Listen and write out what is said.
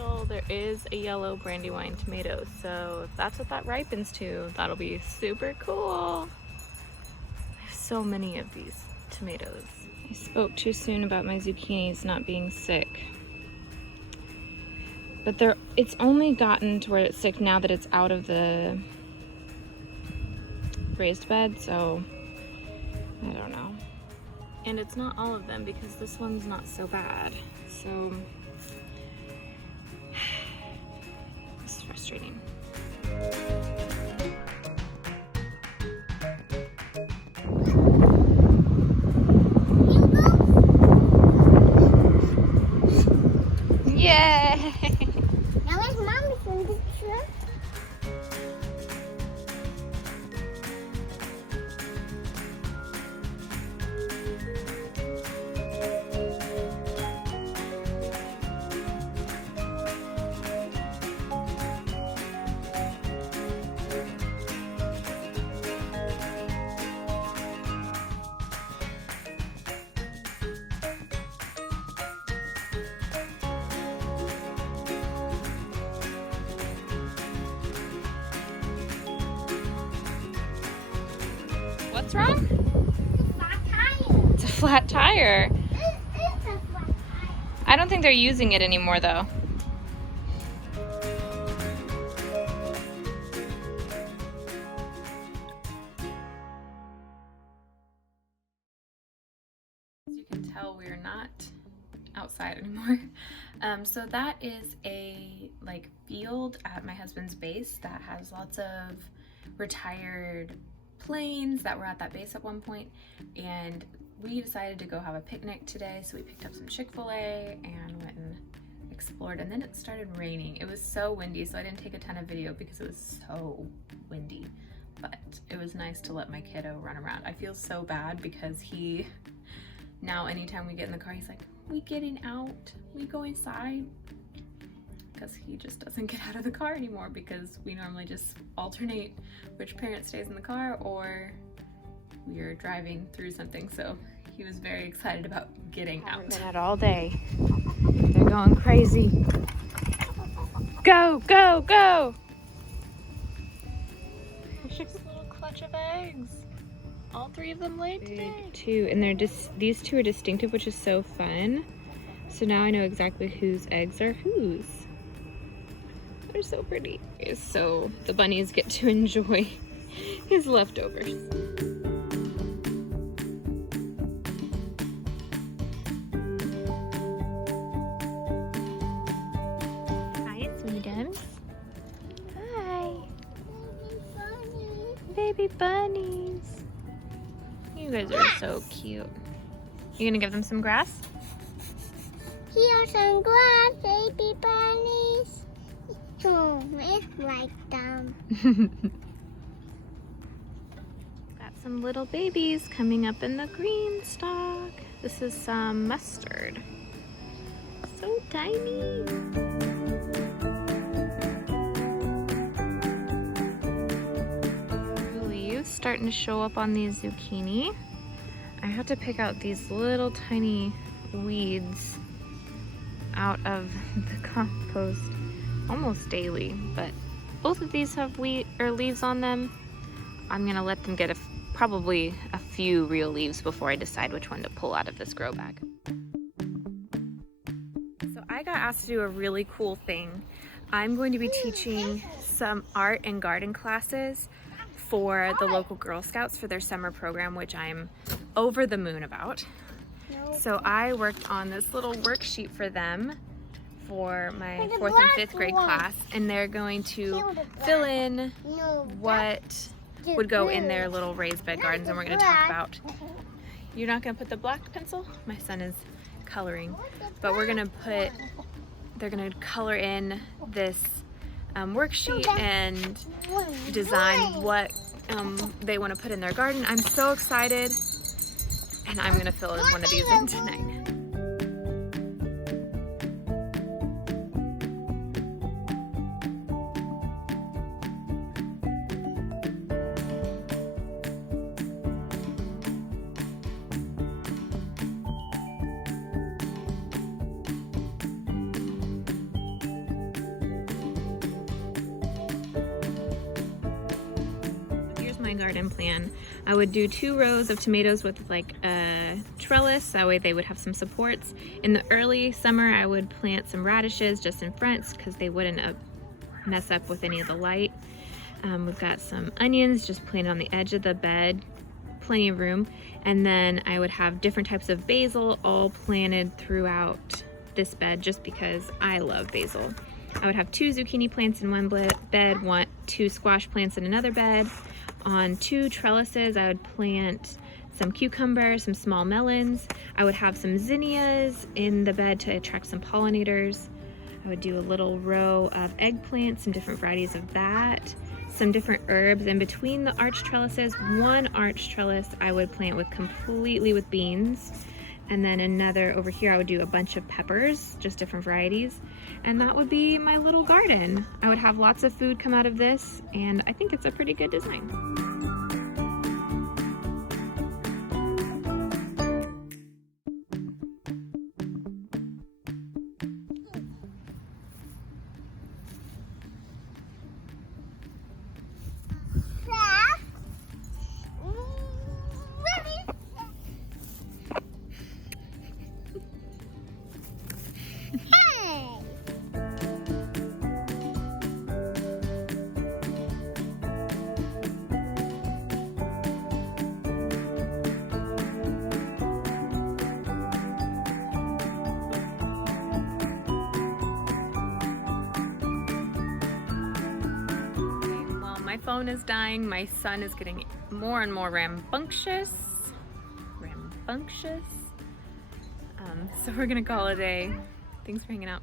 potential. There is a yellow brandywine tomato, so if that's what that ripens to, that'll be super cool. I have so many of these tomatoes. I spoke too soon about my zucchinis not being sick. But it's only gotten to where it's sick now that it's out of the raised bed, so I don't know. And it's not all of them because this one's not so bad. So it's frustrating. Yay! Now where's Mommy from the truck? What's wrong? Flat tire. It's a flat tire. It's a flat tire. I don't think they're using it anymore though. As you can tell, we are not outside anymore. So that is a field at my husband's base that has lots of retired planes that were at that base at one point, and we decided to go have a picnic today, so we picked up some Chick-fil-A and went and explored, and then it started raining. It was so windy, so I didn't take a ton of video because it was so windy, but it was nice to let my kiddo run around. I feel so bad because now anytime we get in the car, he's like, we getting out? We go inside? Because he just doesn't get out of the car anymore because we normally just alternate which parent stays in the car or we are driving through something. So he was very excited about getting out. Been out all day. They're going crazy. Go, go, go! There's just a little clutch of eggs. All 3 of them laid today. Two, and these 2 are distinctive, which is so fun. So now I know exactly whose eggs are whose. They're so pretty. So the bunnies get to enjoy his leftovers. Hi, sweetums. Hi. Baby bunnies. You guys are so cute. You gonna give them some grass? Here's some grass, baby bunnies. Oh, it's like them. Got some little babies coming up in the green stalk. This is some mustard. So tiny. Leaves starting to show up on these zucchini. I have to pick out these little tiny weeds out of the compost almost daily, but both of these have leaves on them. I'm gonna let them get probably a few real leaves before I decide which one to pull out of this grow bag. So I got asked to do a really cool thing. I'm going to be teaching some art and garden classes for the local Girl Scouts for their summer program, which I'm over the moon about. So I worked on this little worksheet for them for my 4th and 5th grade class, and they're going to fill in what would go in their little raised bed gardens, and we're going to talk about. You're not going to put the black pencil? My son is coloring, but they're going to color in this worksheet and design what they want to put in their garden. I'm so excited, and I'm going to fill one of these in tonight. time plan, I would do 2 rows of tomatoes with like a trellis. That way they would have some supports. In the early summer, I would plant some radishes just in front because they wouldn't mess up with any of the light. We've got some onions just planted on the edge of the bed, plenty of room. And then I would have different types of basil all planted throughout this bed just because I love basil. I would have 2 zucchini plants in one bed, 2 squash plants in another bed. On 2 trellises, I would plant some cucumbers, some small melons. I would have some zinnias in the bed to attract some pollinators. I would do a little row of eggplants, some different varieties of that, some different herbs in between the arch trellises. 1 arch trellis I would plant completely with beans. And then another over here, I would do a bunch of peppers, just different varieties. And that would be my little garden. I would have lots of food come out of this, and I think it's a pretty good design. My phone is dying. My son is getting more and more rambunctious. So we're gonna call it a day. Thanks for hanging out.